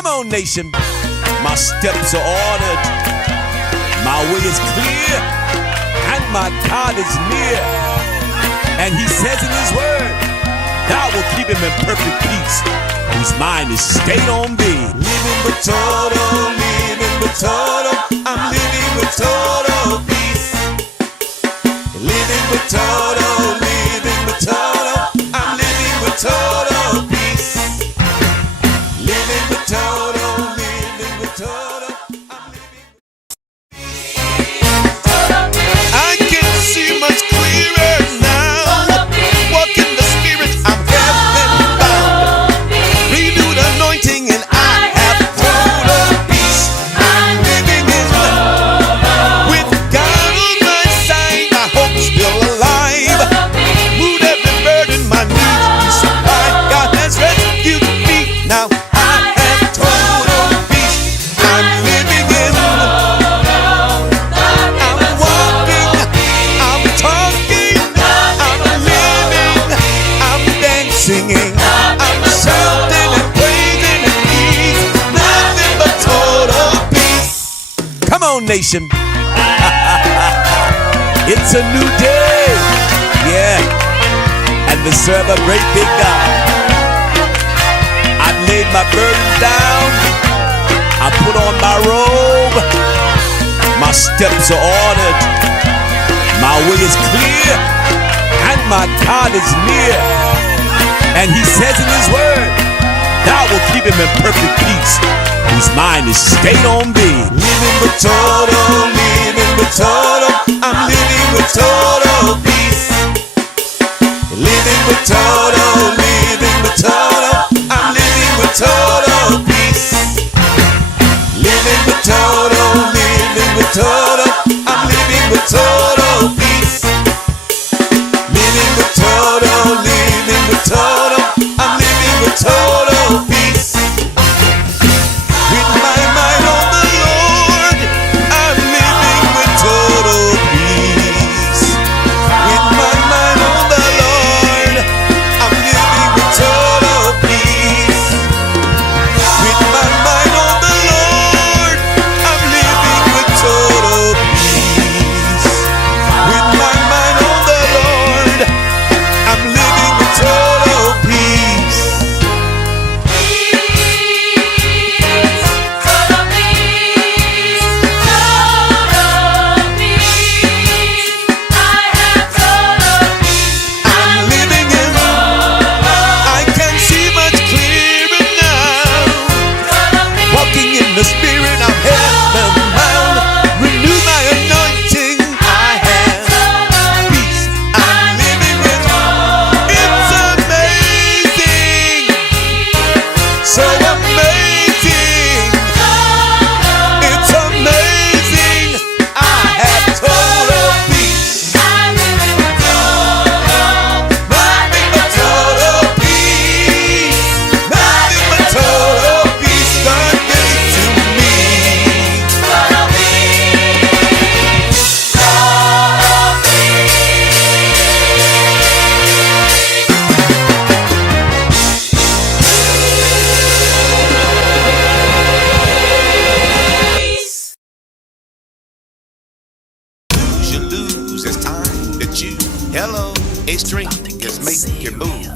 Come on, nation. My steps are ordered. My way is clear. And my God is near. And he says in his word, thou will keep him in perfect peace, whose mind is stayed on thee. Living with total, living with total. I'm living with total peace. Living with total, living with total. I'm living with total peace. Living with total, living with total. I'm living with I can see much clearer now. Walk in the spirit, I'm heaven bound. Renewed anointing and I have total peace. I'm living in love. With God on my side, my hope's still alive. Moved every burden, my needs be supplied. God has rescued me, now I have total peace. I'm living in love. I'm walking, I'm talking, I'm living, I'm dancing, I'm shouting and praising and peace. Nothing but total peace. Come on, nation. It's a new day. Yeah. And we serve a great big God. I've laid my burden down. I put on my robe. My steps are ordered. My way is clear. And my God is near. And he says in his word, thou will keep him in perfect peace, whose mind is stayed on thee. Living with total, living with total. I'm living with total peace. Living with total, living with total. I'm living with total peace. Living with total, living with total. I'm living with total peace. Living with total, living with total. I'm living with total peace. With my mind on the Lord, I'm living with total peace. With my mind on the Lord, I'm living with total peace. With my mind on the Lord, I'm living with total peace. With my mind on the Lord, I'm living with total peace. I'm living in I can see much clearer now. Walking in the spirit, I'm heaven bound. Renew my anointing, I have peace. I'm living in it's amazing. So amazing. It's amazing. I have total peace. Nothing but total peace. Nothing but total peace. God gave to me. Lose, you lose. It's time to choose. Hello, 8string. Just make your move.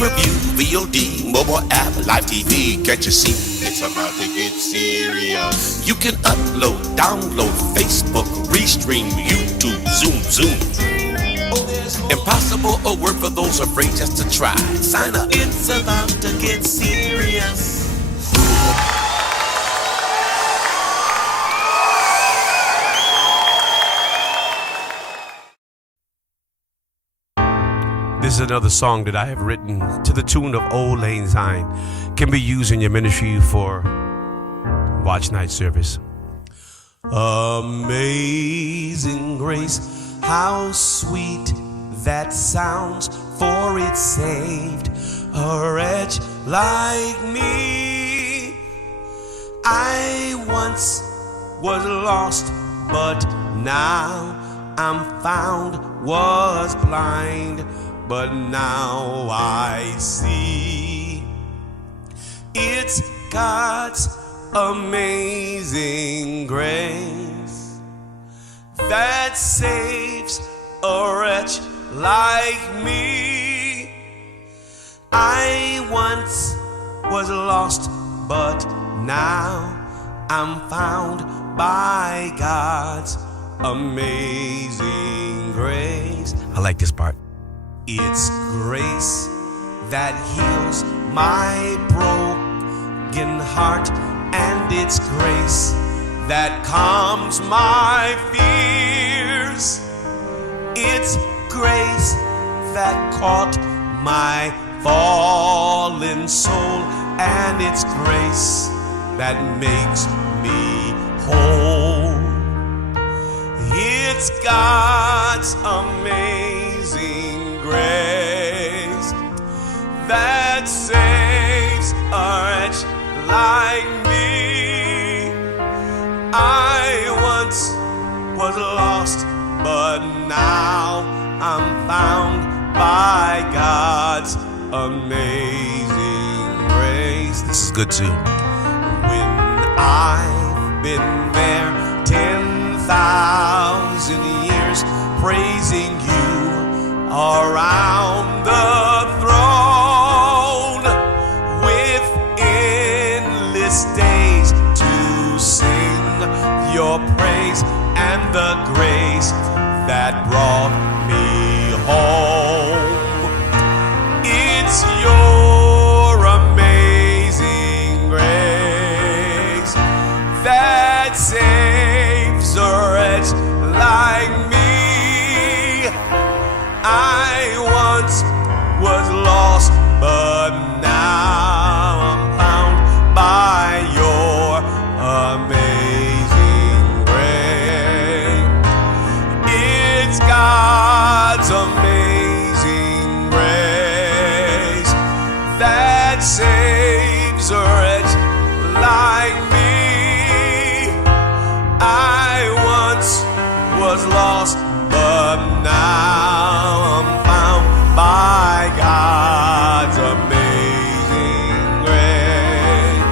Review, VOD, mobile app, live TV. Can't you see? It's about to get serious. You can upload, download, Facebook, restream, YouTube, Zoom. Impossible or work for those afraid just to try. Sign up. It's about to get serious. This is another song that I have written to the tune of Old Lang Syne. Can be used in your ministry for watch night service. Amazing grace, how sweet that sounds, for it saved a wretch like me. I once was lost, but now I'm found, was blind, but now I see. It's God's amazing grace that saves a wretch like me. I once was lost, but now I'm found by God's amazing grace. I like this part. It's grace that heals my broken heart, and it's grace that calms my fears. It's grace that caught my fallen soul, and it's grace that makes me whole. It's God's amazing grace that saves a wretch like me. I once was lost, but now I'm found by God's amazing grace. This is good too. When I've been there 10,000 years, praising you around the throne, with endless days to sing your praise and the grace that brought me home. It's your amazing grace that saves a wretch like me. I once was lost, but now I'm found by your amazing grace. It's God's amazing grace that saves a wretch like me. I once was lost, but now I'm found by God's amazing grace.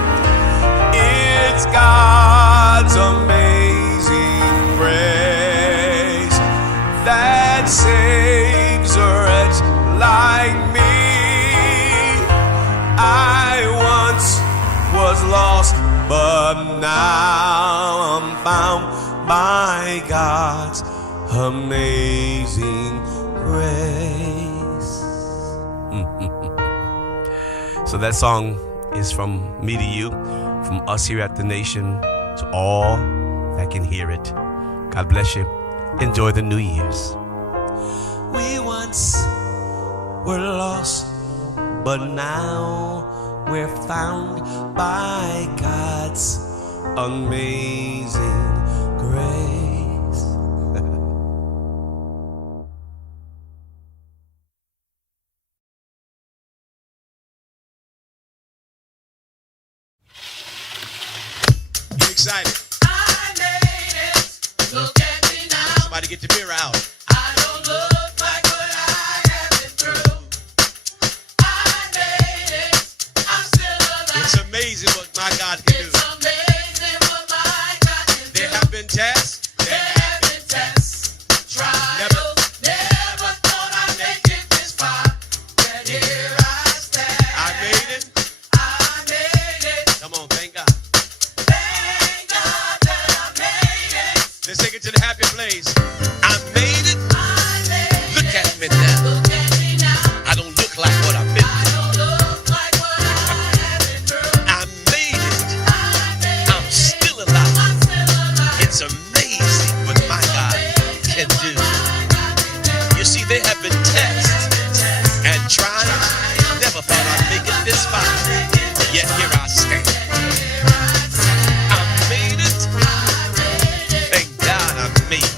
It's God's amazing grace that saves a wretch like me. I once was lost, but now I'm found by God's amazing grace. So that song is from me to you, from us here at the nation to all that can hear it. God bless you. Enjoy the New Year's. We once were lost, but now we're found by God's amazing grace. You excited? I made it. Look at me now. Somebody get the mirror out. I don't look like what I have been through. I made it. I'm still alive. It's amazing what my God can do. It's amazing what my God can do. There have been tests. There have been tests, trials. Never thought I'd make it this far. Yet here I stand. I made it. I made it. Come on, thank God. Thank God that I made it. Let's take it to the happy place. I made it. I made it. Look at me now. Look at me now. I don't look like what I've been I don't look like what I have been through. I made it. I made I'm it. still alive. I'm still alive. It's amazing what my God can do. You see, there have been tests and trials. Never thought I'd make it this far. Yet here I stand. I made it. Thank God I made it.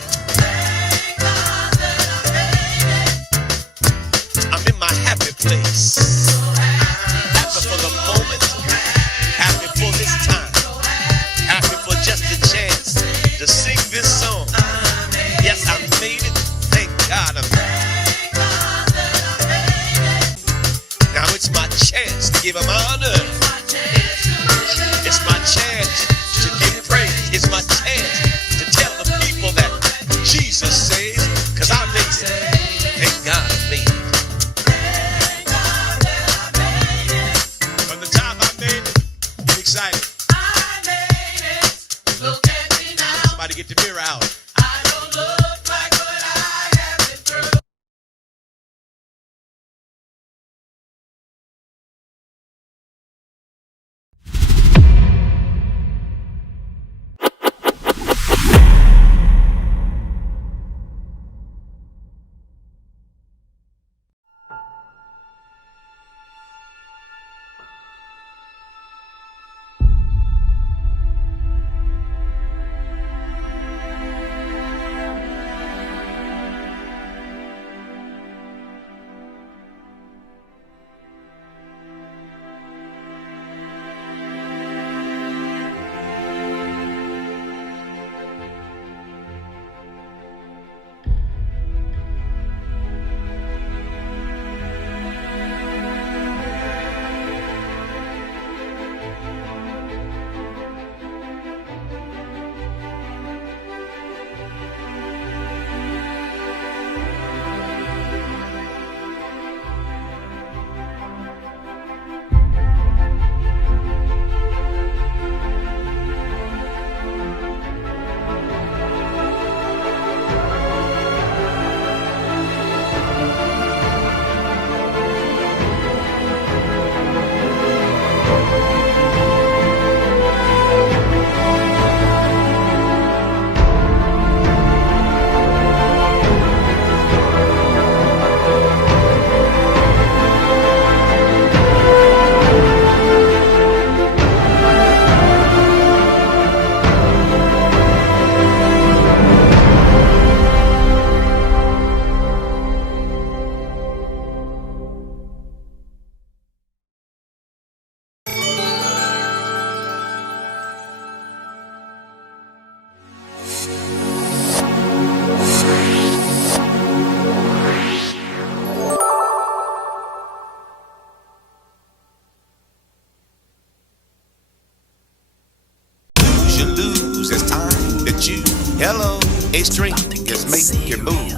I'm in my happy place. Happy for the moment. Happy for this time. Happy for just a chance to sing this song. Yes, I made it. Thank God I made it. Now it's my chance to give him honor. 8String is make your move.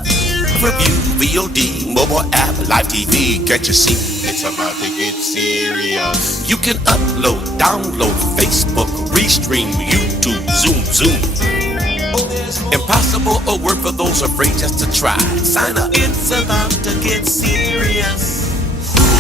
Review, VOD, mobile app, live TV. Can't you see? It's about to get serious. You can upload, download, Facebook, restream, YouTube, Zoom. Impossible or work for those afraid just to try. Sign up. It's about to get serious. Because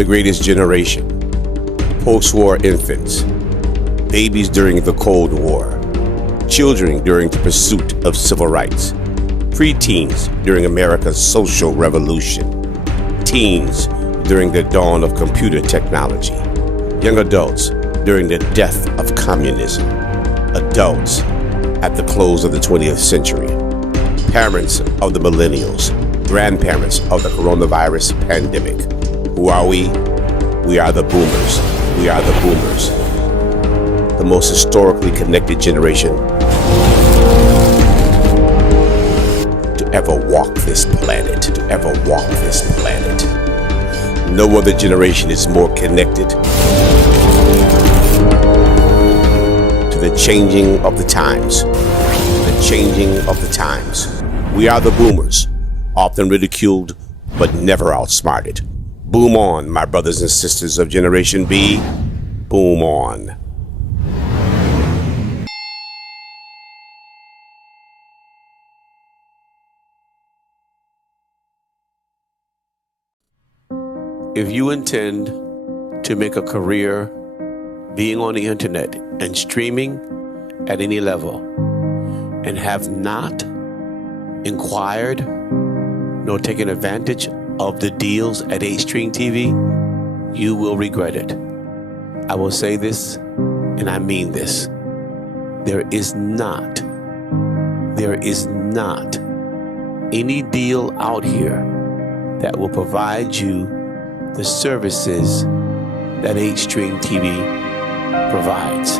the greatest generation, post-war infants, babies during the Cold War, children during the pursuit of civil rights, preteens during America's social revolution, teens during the dawn of computer technology, young adults during the death of communism, adults at the close of the 20th century, parents of the millennials, grandparents of the coronavirus pandemic. Who are we? We are the boomers. We are the boomers. The most historically connected generation to ever walk this planet. To ever walk this planet. No other generation is more connected to the changing of the times. The changing of the times. We are the boomers, often ridiculed, but never outsmarted. Boom on, my brothers and sisters of Generation B. Boom on. If you intend to make a career being on the internet and streaming at any level and have not inquired nor taken advantage of the deals at 8STRINGTV, you will regret it. I will say this, and I mean this. There is not any deal out here that will provide you the services that 8STRINGTV provides.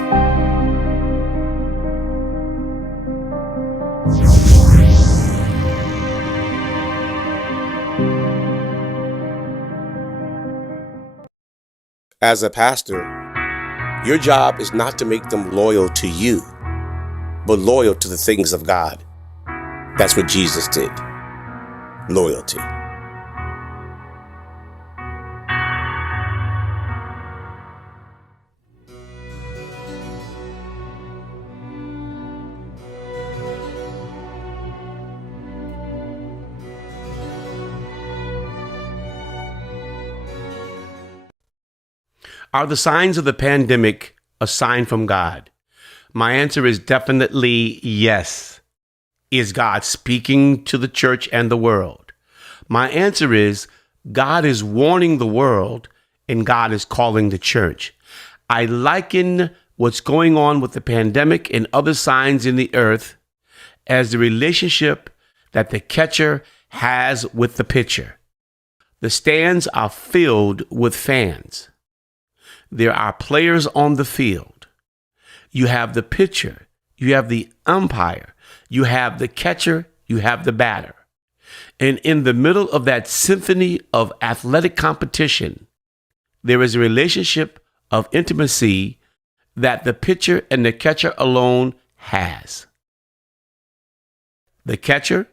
As a pastor, your job is not to make them loyal to you, but loyal to the things of God. That's what Jesus did. Loyalty. Are the signs of the pandemic a sign from God? My answer is definitely yes. Is God speaking to the church and the world? My answer is God is warning the world and God is calling the church. I liken what's going on with the pandemic and other signs in the earth as the relationship that the catcher has with the pitcher. The stands are filled with fans. There are players on the field. You have the pitcher, you have the umpire, you have the catcher, you have the batter. And in the middle of that symphony of athletic competition, there is a relationship of intimacy that the pitcher and the catcher alone has. The catcher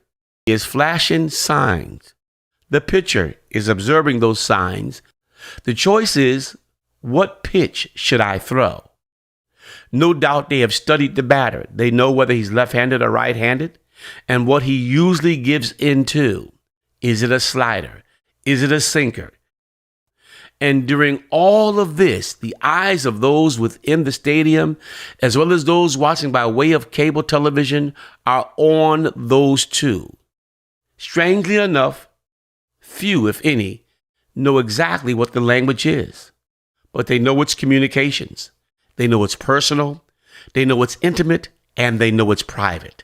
is flashing signs. The pitcher is observing those signs. The choice is, what pitch should I throw? No doubt they have studied the batter. They know whether he's left-handed or right-handed and what he usually gives into. Is it a slider? Is it a sinker? And during all of this, the eyes of those within the stadium, as well as those watching by way of cable television, are on those two. Strangely enough, few, if any, know exactly what the language is. But they know it's communications. They know it's personal. They know it's intimate. And they know it's private.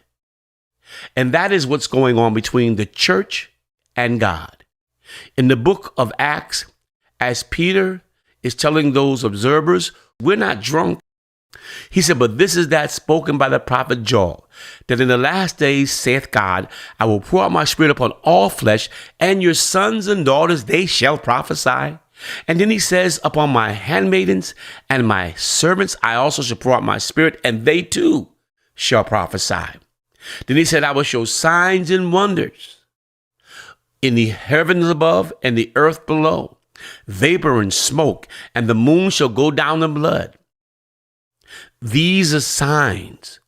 And that is what's going on between the church and God. In the book of Acts, as Peter is telling those observers, we're not drunk. He said, but this is that spoken by the prophet Joel, that in the last days, saith God, I will pour out my spirit upon all flesh, and your sons and daughters, they shall prophesy. And then he says, upon my handmaidens and my servants, I also shall pour out my spirit, and they too shall prophesy. Then he said, I will show signs and wonders in the heavens above and the earth below, vapor and smoke, and the moon shall go down in blood. These are signs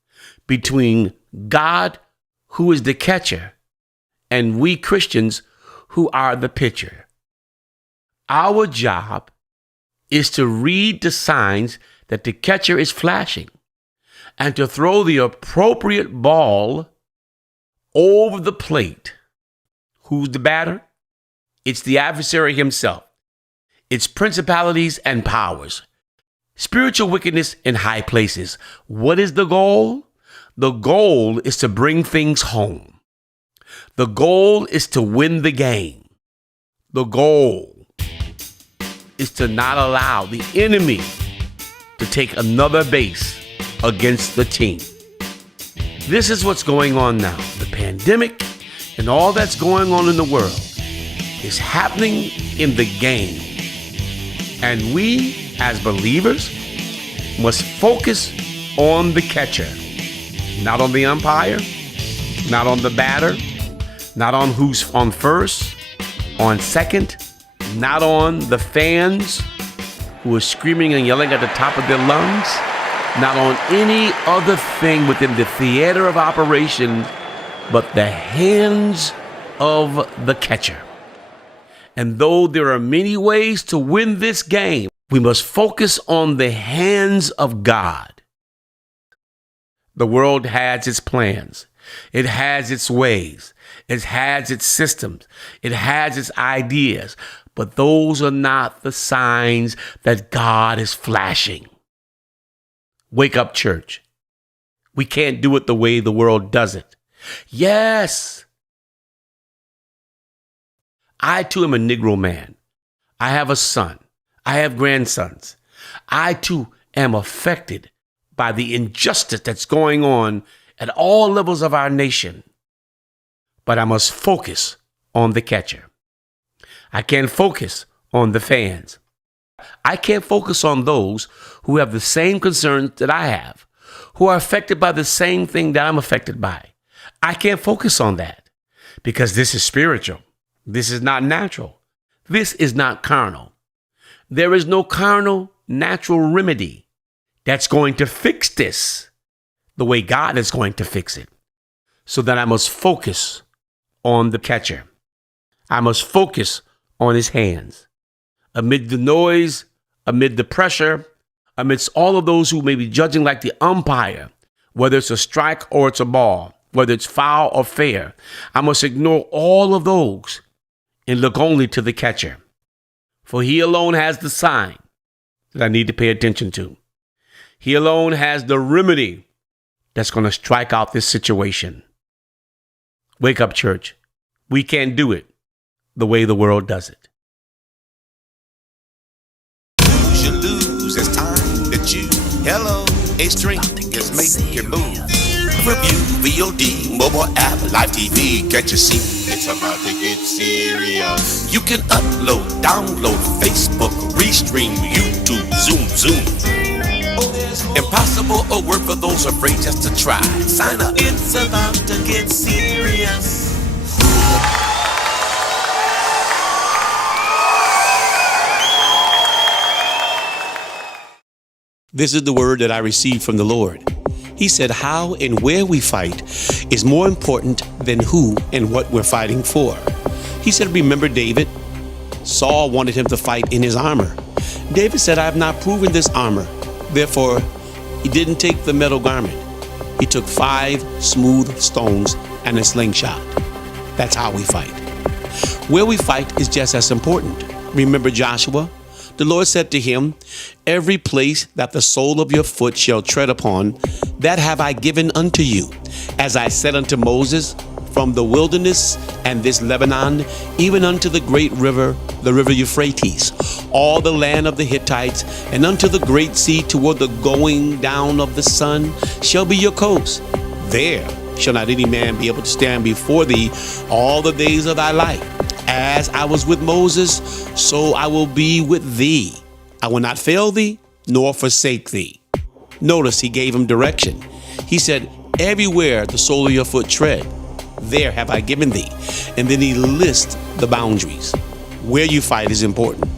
between God, who is the catcher, and we Christians who are the pitcher. Our job is to read the signs that the catcher is flashing and to throw the appropriate ball over the plate. Who's the batter? It's the adversary himself. It's principalities and powers. Spiritual wickedness in high places. What is the goal? The goal is to bring things home. The goal is to win the game. The goal is to not allow the enemy to take another base against the team. This is what's going on now. The pandemic and all that's going on in the world is happening in the game. And we, as believers, must focus on the catcher, not on the umpire, not on the batter, not on who's on first, on second, not on the fans who are screaming and yelling at the top of their lungs, not on any other thing within the theater of operation, but the hands of the catcher. And though there are many ways to win this game, we must focus on the hands of God. The world has its plans. It has its ways. It has its systems. It has its ideas. But those are not the signs that God is flashing. Wake up, church. We can't do it the way the world does it. Yes. I too am a Negro man. I have a son. I have grandsons. I too am affected by the injustice that's going on at all levels of our nation. But I must focus on the catcher. I can't focus on the fans. I can't focus on those who have the same concerns that I have, who are affected by the same thing that I'm affected by. I can't focus on that because this is spiritual. This is not natural. This is not carnal. There is no carnal, natural remedy that's going to fix this the way God is going to fix it. So that I must focus on the catcher. I must focus on his hands. Amid the noise, amid the pressure, amidst all of those who may be judging like the umpire, whether it's a strike or it's a ball, whether it's foul or fair, I must ignore all of those and look only to the catcher. For he alone has the sign that I need to pay attention to. He alone has the remedy that's going to strike out this situation. Wake up, church. We can't do it the way the world does it. Lose, you lose. It's time that you. Hello, 8String is make your move. Review, VOD, mobile app, live TV. Can't you see? It's about to get serious. You can upload, download, Facebook, restream, YouTube, Zoom. Impossible or work for those afraid just to try. Sign up. It's about to get serious. This is the word that I received from the Lord. He said, how and where we fight is more important than who and what we're fighting for. He said, remember David? Saul wanted him to fight in his armor. David said, I have not proven this armor. Therefore, he didn't take the metal garment. He took 5 smooth stones and a slingshot. That's how we fight. Where we fight is just as important. Remember Joshua? The Lord said to him, every place that the sole of your foot shall tread upon, that have I given unto you, as I said unto Moses, from the wilderness and this Lebanon, even unto the great river, the river Euphrates, all the land of the Hittites, and unto the great sea toward the going down of the sun, shall be your coast. There shall not any man be able to stand before thee all the days of thy life. As I was with Moses, so I will be with thee. I will not fail thee, nor forsake thee. Notice he gave him direction. He said, everywhere the sole of your foot tread, there have I given thee. And then he lists the boundaries. Where you fight is important.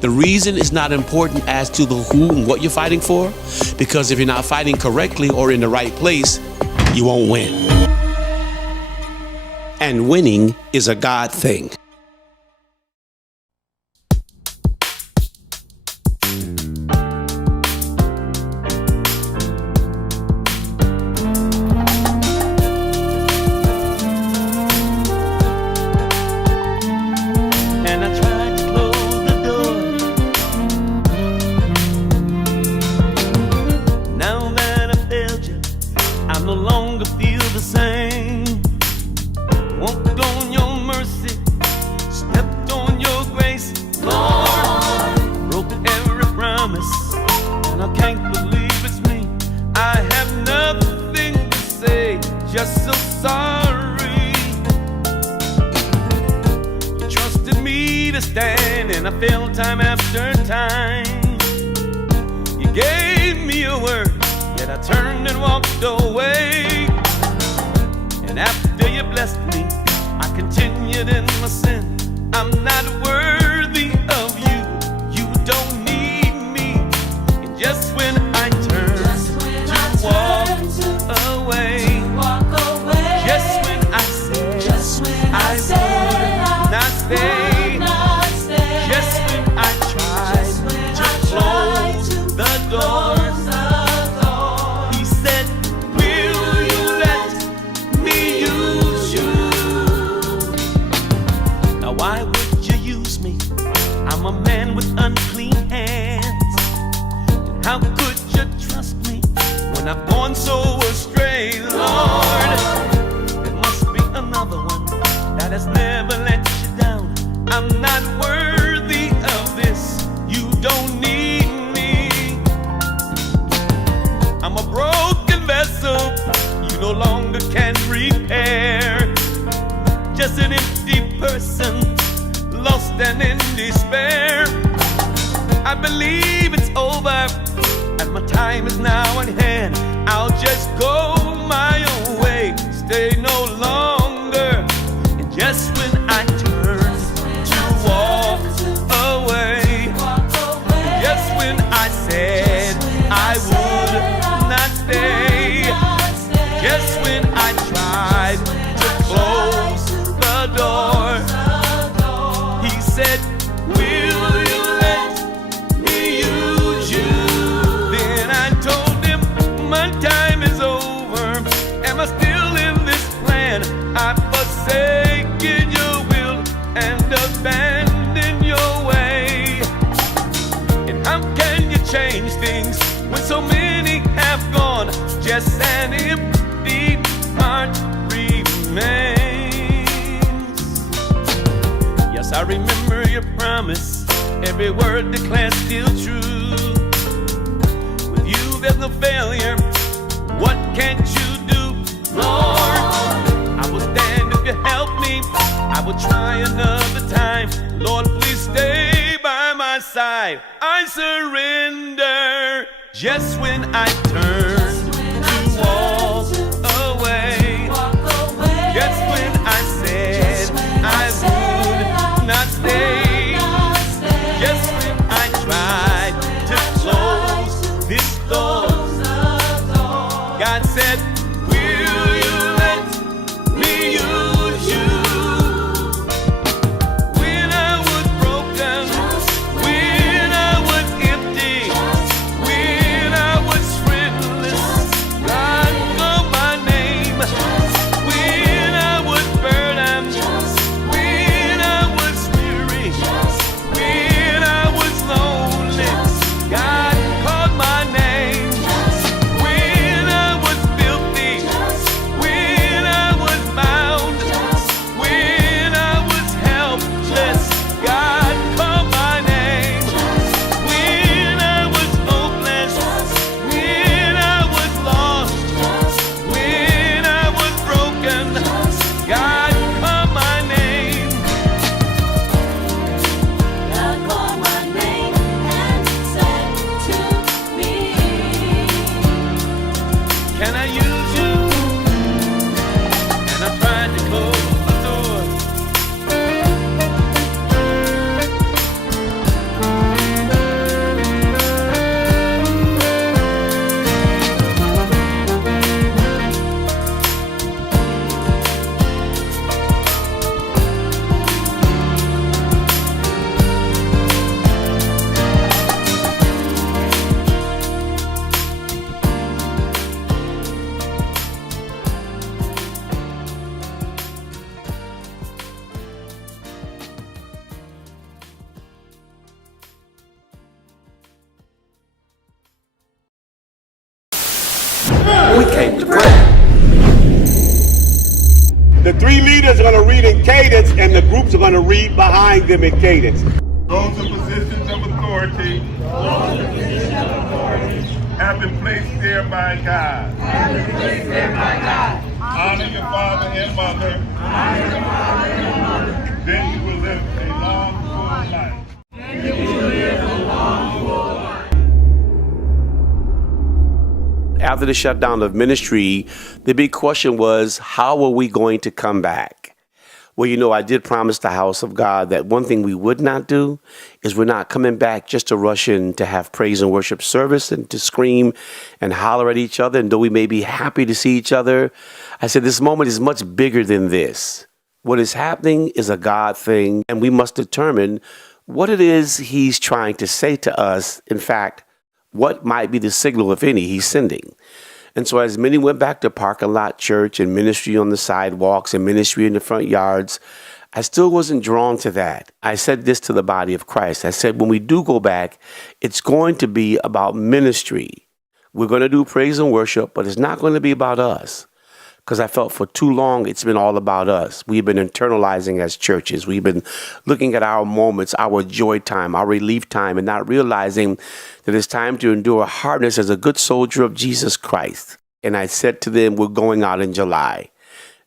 The reason is not important as to the who and what you're fighting for, because if you're not fighting correctly or in the right place, you won't win. And winning is a God thing. same. Walked on your mercy, stepped on your grace, Lord. Broke every promise, and I can't believe it's me. I have nothing to say, just so sorry. You trusted me to stand, and I failed time after time. You gave me a word, yet I turned and walked away. And after you blessed me, I continued in my sin. I'm not worthy of you, you don't need me. And just when I turned to walk away, just when I said I would not stay, just when I tried to close the doors, he said, will you let me use you? Now why would you use me? I'm a man with unclean hands. And how could you trust me when I've gone so astray, Lord? There must be another one that has never let you down. I'm not worthy of this, you don't need me. I'm a broken vessel you no longer can repair. Just an empty person, lost and in despair. I believe it's over, and my time is now at hand. I'll just go my own way, stay no longer. And just when I turn to walk away, just when I said I would not stay, just when I tried to close the door, he said, will you let me use you? Then I told him, my time is over. Am I still in this plan? I've forsaken your will and abandoned your way. And how can you change things when so many have gone? Just an empty heart remains. Yes, I remember your promise, every word declared still true. With you there's no failure, what can't you do, Lord? I will stand if you help me, I will try another time. Lord, please stay by my side. I surrender. Just when I turn to walk away, just when I said I would not stay, just when I tried to close this door, God said, will you let me use you? When I was broken, when I was empty, when I was friendless, God called my name. When I was burdened, when I was weary, when I was lonely, God called my name. When I was filthy, when I was bound, when I was helpless, God called my name. When I was hopeless, when I was lost, when I was broken, God called my name. God called my name and said to me, Can I use you? And I tried to close the door. We came to pray. The three leaders are going to read in cadence, and the groups are going to read behind them in cadence. Those in positions of authority have been placed there by God. Honor your father and mother. Then you will live a long, full life. After the shutdown of ministry, the big question was, how are we going to come back? Well, you know, I did promise the house of God that one thing we would not do is we're not coming back just to rush in to have praise and worship service and to scream and holler at each other. And though we may be happy to see each other, I said this moment is much bigger than this. What is happening is a God thing, and we must determine what it is he's trying to say to us. In fact, what might be the signal, if any, he's sending. And so as many went back to parking lot church and ministry on the sidewalks and ministry in the front yards, I still wasn't drawn to that. I said this to the body of Christ. I said, when we do go back, it's going to be about ministry. We're going to do praise and worship, but it's not going to be about us. Because I felt for too long it's been all about us. We've been internalizing as churches. We've been looking at our moments, our joy time, our relief time, and not realizing that it's time to endure hardness as a good soldier of Jesus Christ. And I said to them, we're going out in July.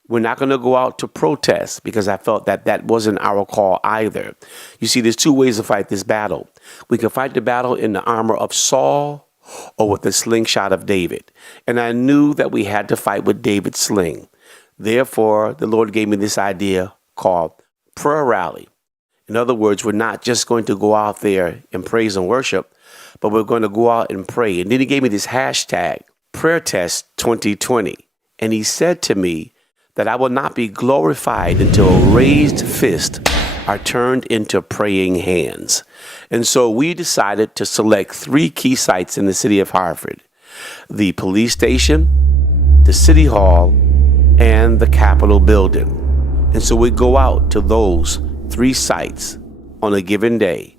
We're not going to go out to protest because I felt that that wasn't our call either. You see, there's two ways to fight this battle. We can fight the battle in the armor of Saul or with the slingshot of David. And I knew that we had to fight with David's sling. Therefore, the Lord gave me this idea called prayer rally. In other words, we're not just going to go out there and praise and worship, but we're going to go out and pray. And then he gave me this hashtag, Prayer Test 2020. And he said to me that I will not be glorified until raised fists are turned into praying hands. And so we decided to select 3 key sites in the city of Hartford: the police station, the city hall, and the Capitol building. And so we go out to those 3 sites on a given day,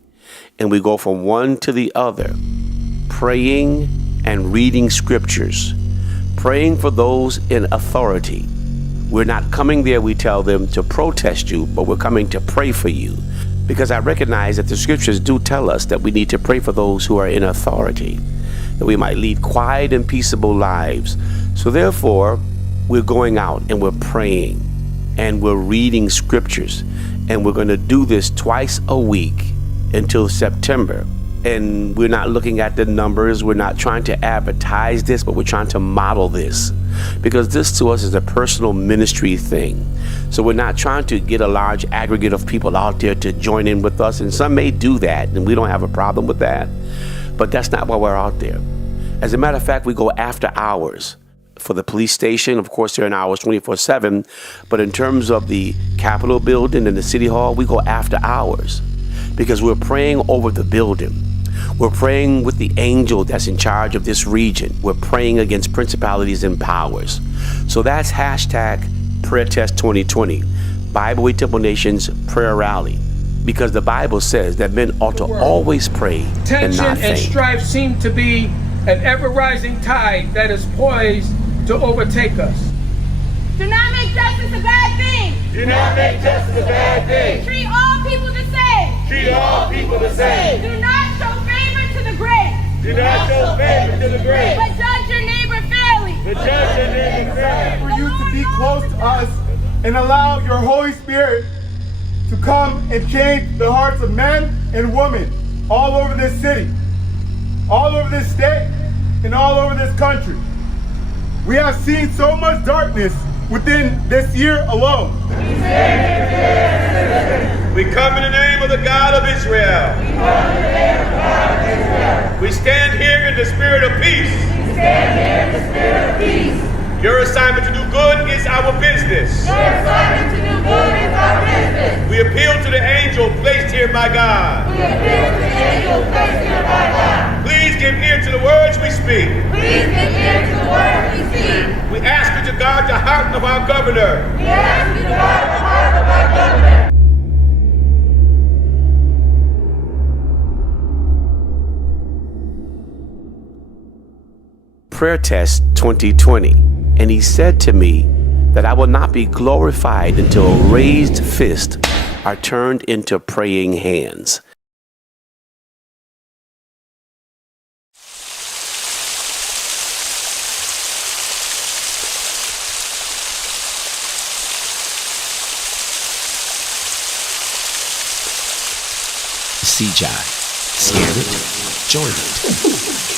and we go from one to the other, praying and reading scriptures, praying for those in authority. We're not coming there, we tell them, to protest you, but we're coming to pray for you. Because I recognize that the scriptures do tell us that we need to pray for those who are in authority, that we might lead quiet and peaceable lives. So therefore, we're going out and we're praying and we're reading scriptures. And we're going to do this twice a week until September. And we're not looking at the numbers. We're not trying to advertise this, but we're trying to model this. Because this to us is a personal ministry thing. So we're not trying to get a large aggregate of people out there to join in with us. And some may do that, and we don't have a problem with that. But that's not why we're out there. As a matter of fact, we go after hours. For the police station, of course, they're in hours 24/7. But in terms of the Capitol building and the city hall, we go after hours. Because we're praying over the building. We're praying with the angel that's in charge of this region. We're praying against principalities and powers. So that's hashtag Prayer Test 2020, Bible Way Temple Nation's prayer rally. Because the Bible says that men ought to always pray and Tension not and faint. strife seem to be an ever-rising tide that is poised to overtake us. Do not make justice a bad thing. Do not make justice a bad thing. Treat all people the same. Treat all people the same. Do not show favor to the great. Do not show favor to the great. But judge your neighbor fairly. But judge your neighbor fairly. For you to be close to us and allow your Holy Spirit to come and change the hearts of men and women all over this city, all over this state, and all over this country. We have seen so much darkness within this year alone. We come in the name of the God of Israel. We stand here in the spirit of peace. Your assignment to do good is our business. We appeal to the angel placed here by God. Please give ear to the words we speak. We ask you to guard the heart of our governor. Prayer Test 2020. And he said to me that I will not be glorified until raised fists are turned into praying hands. CJ, scan it, join it.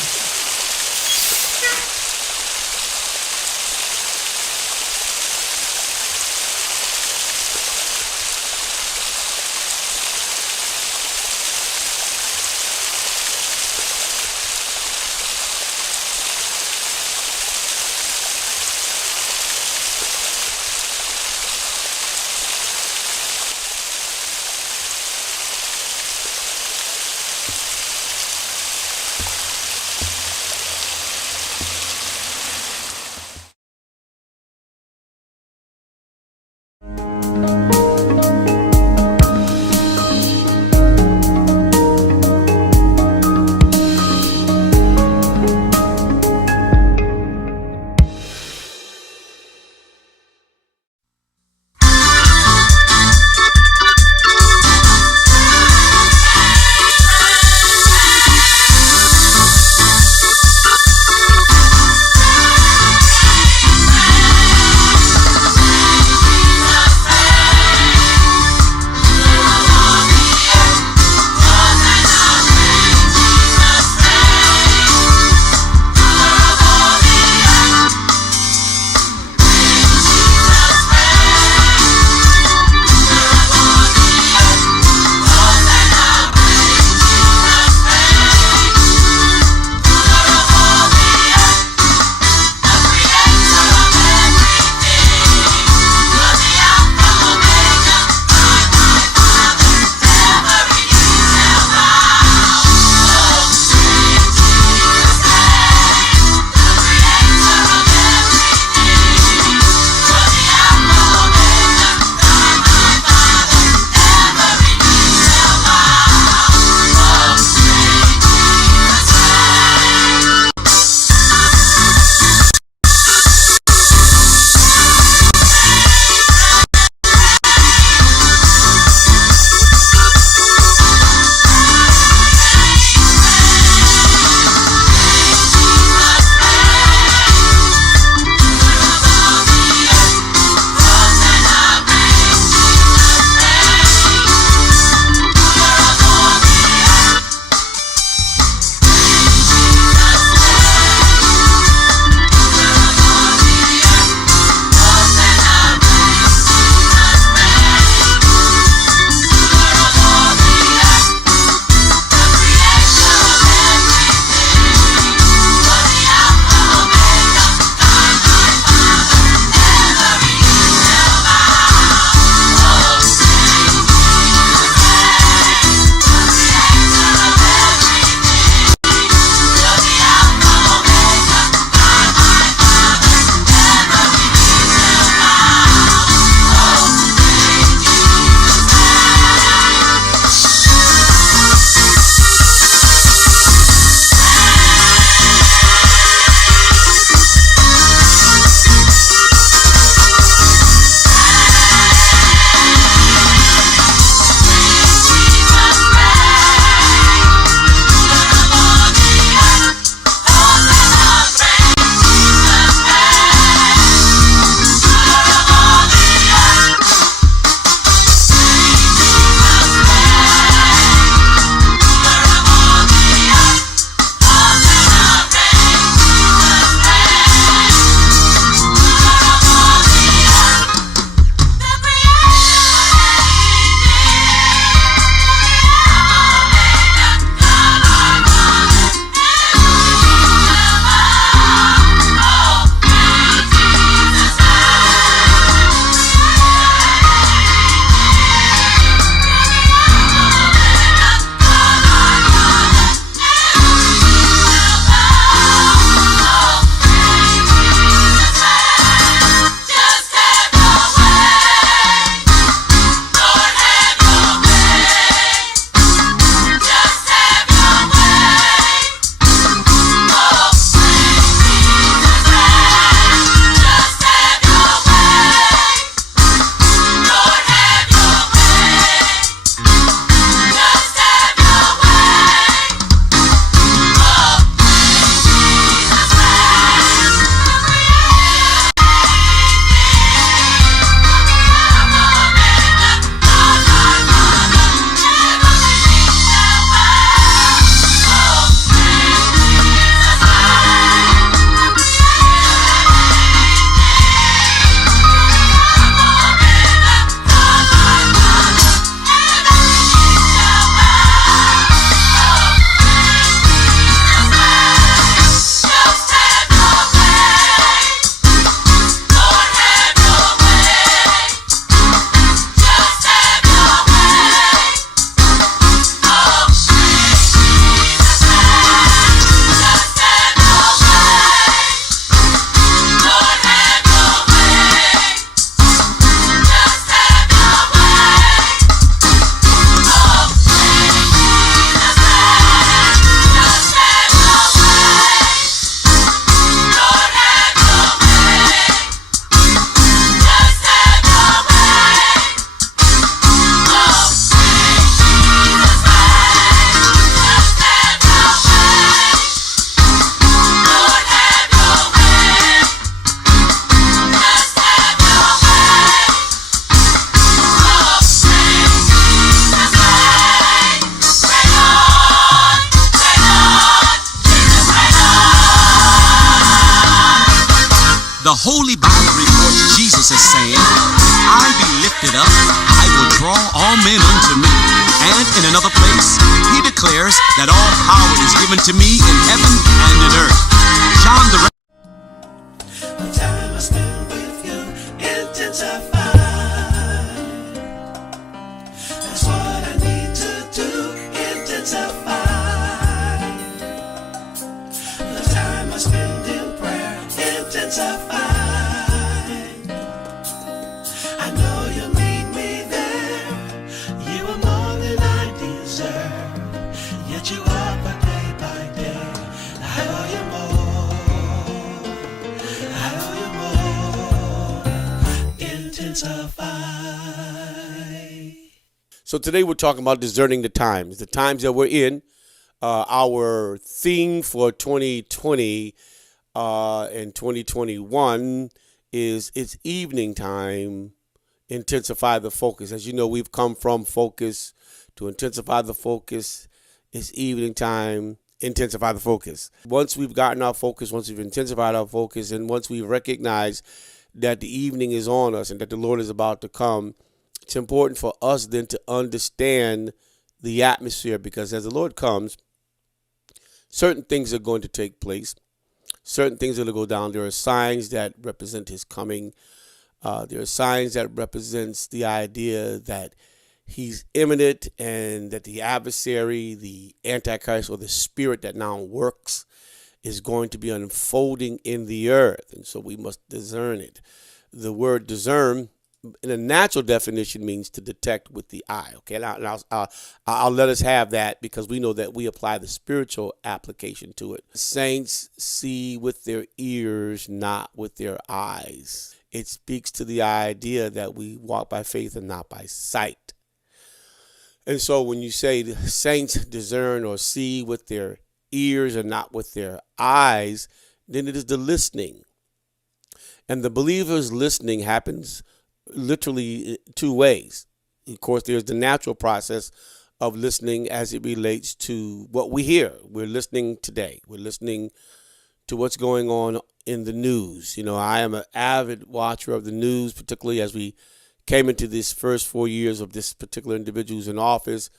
The Holy Bible reports Jesus as saying, "If I be lifted up, I will draw all men unto me." And in another place, he declares that all power is given to me in heaven and in earth. John the time I spend with you intensify. That's what I need to do, intensify. The time I spend in prayer, intensify. I know you meet me there. You are more than I deserve. Yet you are but day by day. I owe you more. I owe you more. Intensify. So today we're talking about discerning the times that we're in. Our theme for 2020 and 2021 is it's evening time, intensify the focus. As you know, we've come from focus to intensify the focus. It's evening time, intensify the focus. Once we've gotten our focus, once we've intensified our focus, and once we recognize that the evening is on us and that the Lord is about to come, it's important for us then to understand the atmosphere, because as the Lord comes, certain things are going to take place. Certain things are going to go down. There are signs that represent his coming. There are signs that represents the idea that he's imminent and that the adversary, the Antichrist, or the spirit that now works is going to be unfolding in the earth. And so we must discern it. The word discern in a natural definition means to detect with the eye. Okay, now I'll let us have that, because we know that we apply the spiritual application to it. Saints see with their ears, not with their eyes. It speaks to the idea that we walk by faith and not by sight. And so when you say the saints discern or see with their ears and not with their eyes, then it is the listening. And the believer's listening happens literally two ways. Of course, there's the natural process of listening as it relates to what we hear. We're listening today. We're listening to what's going on in the news. You know, I am an avid watcher of the news, particularly as we came into this first 4 years of this particular individual's in office.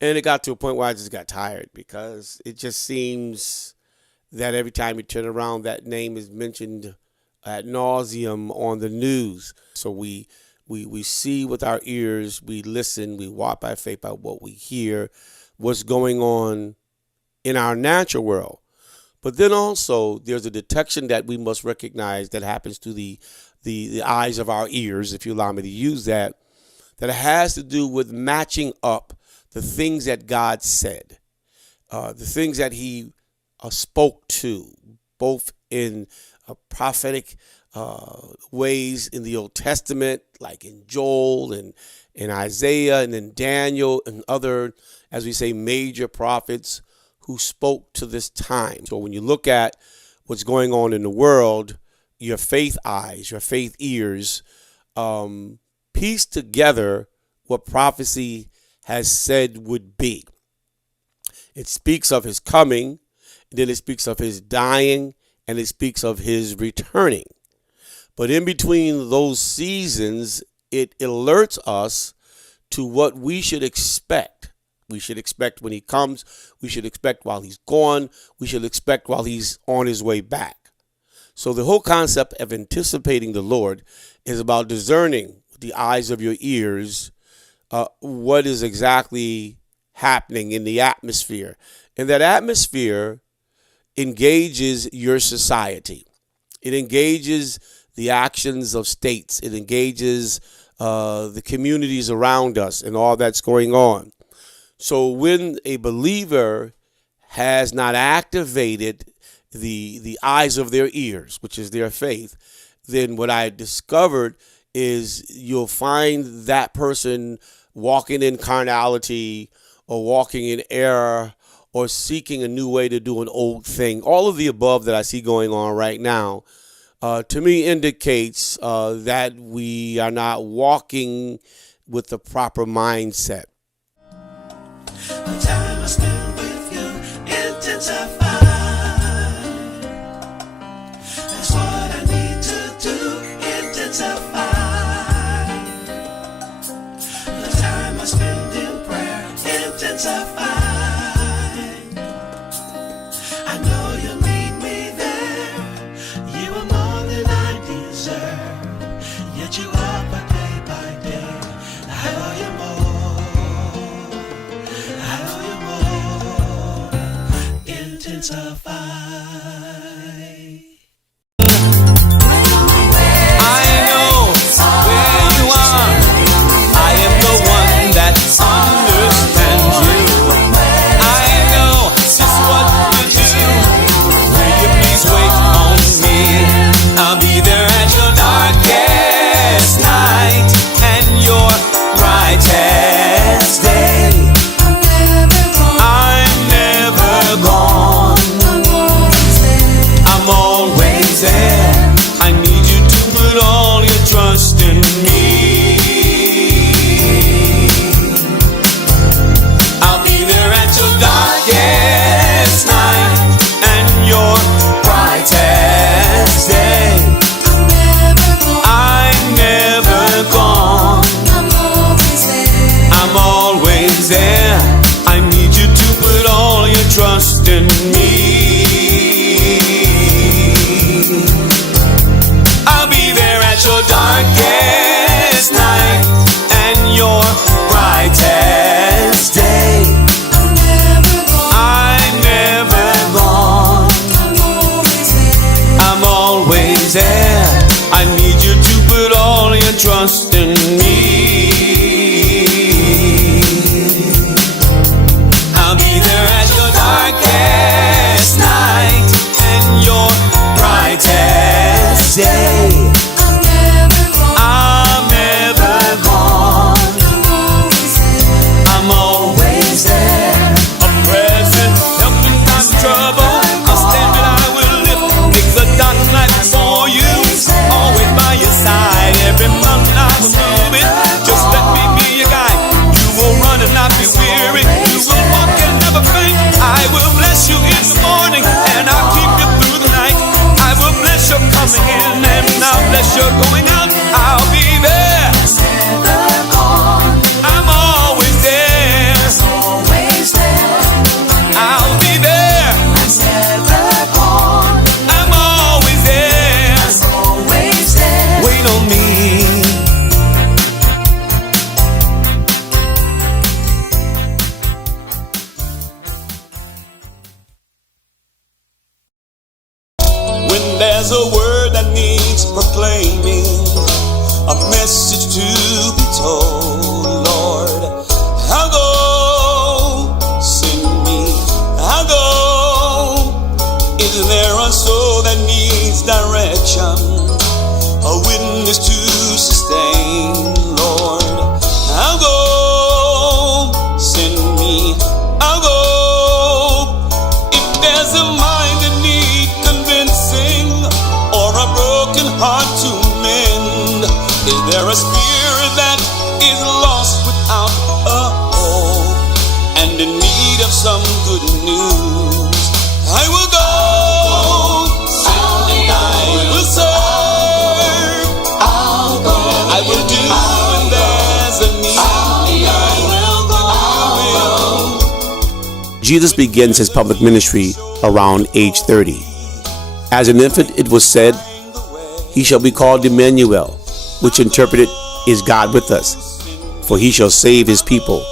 And it got to a point where I just got tired, because it just seems that every time you turn around, that name is mentioned ad nauseum on the news. So we see with our ears, we listen, we walk by faith by what we hear, what's going on in our natural world. But then also there's a detection that we must recognize that happens through the eyes of our ears, if you allow me to use that has to do with matching up the things that God said, the things that he spoke to, both in prophetic ways in the Old Testament, like in Joel and in Isaiah and in Daniel and other, as we say, major prophets who spoke to this time. So when you look at what's going on in the world, your faith eyes, your faith ears, piece together what prophecy has said would be. It speaks of his coming, and then it speaks of his dying, and it speaks of his returning. But in between those seasons, it alerts us to what we should expect. We should expect when he comes. We should expect while he's gone. We should expect while he's on his way back. So the whole concept of anticipating the Lord is about discerning with the eyes of your ears what is exactly happening in the atmosphere. And that atmosphere engages your society. It engages the actions of states. It engages the communities around us and all that's going on. So when a believer has not activated the eyes of their ears, which is their faith, then what I discovered is you'll find that person walking in carnality or walking in error or seeking a new way to do an old thing. All of the above that I see going on right now, to me indicates that we are not walking with the proper mindset. The time I spend with you intensify. That's what I need to intensify. I know where you are. I am the one that understands you. I know just what to do. Will you please wait on me? I'll be there at your darkest night and your brightest day. I'm never gone. I'm always there. I need you to put all your trust in me. I'll be there at your darkest night and your brightest day. I'm never gone. I'm always there. I need you to put all your trust in me. I'll be there at your darkest night and your brightest day. I'm never gone. I'm always there. I need you to put all your trust in me. I'll be there at your darkest night and your brightest day. I'm never gone. I'm always there. A present help in time of trouble. A standard I will lift. Make the dark light for you. Always by your side. Every mountain I will move it. Just let me be your guide. You will run and not be weary. You will walk and never faint. I will bless you in the morning and I'll keep you through the night. I will bless your coming in and I'll bless your going out. I'll be there. I'm always there. I'll be there. I'm always there. Wait on me. When there's a word that needs proclaiming, a message to be told, Lord, I'll go, send me, I'll go. Is there a soul that needs direction, a witness to sustain, Lord, I'll go, send me, I'll go. If there's a mind that needs convincing or a broken heart to mend, is there a spirit that is lost without a hope and in need of some good news? I will go, and I will serve. I will do when there's a need. I will go. Jesus begins his public ministry around age 30. As an infant, it was said, "He shall be called Emmanuel," which interpreted is God with us, for he shall save his people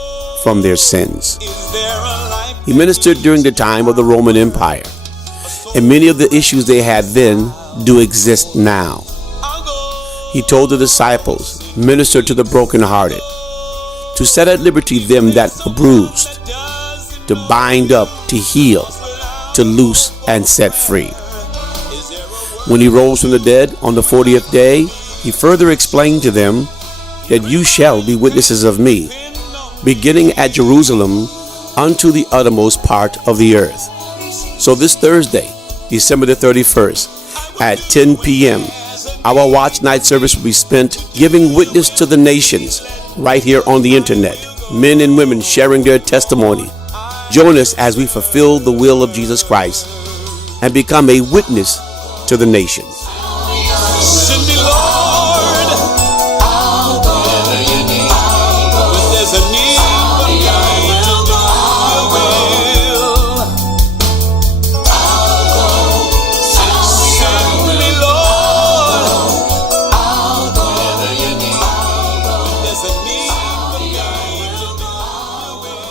from their sins. He ministered during the time of the Roman Empire, and many of the issues they had then do exist now. He told the disciples, "Minister to the brokenhearted, to set at liberty them that were bruised, to bind up, to heal, to loose and set free." When he rose from the dead on the 40th day, he further explained to them that you shall be witnesses of me, beginning at Jerusalem unto the uttermost part of the earth. So this Thursday, December the 31st, at 10 p.m., our watch night service will be spent giving witness to the nations right here on the internet, men and women sharing their testimony. Join us as we fulfill the will of Jesus Christ and become a witness to the nations. Send me, Lord. I'll go. Wherever you need. When there's a need for me to do your will, I'll go. Send me, Lord. I'll go. Wherever you need. When there's a need for me to do your will.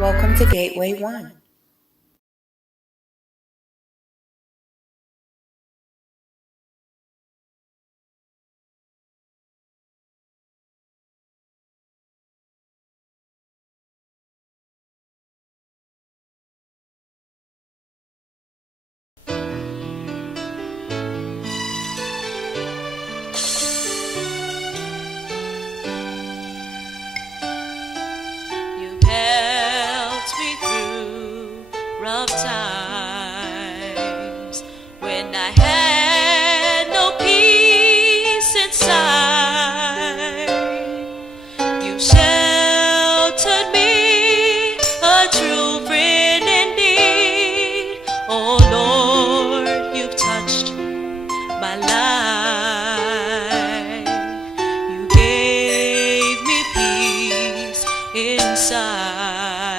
Welcome to Gateway 1. You've helped me through rough times when I had no peace inside. You sheltered me, a true friend indeed. Oh Lord, you've touched my life. You gave me peace inside.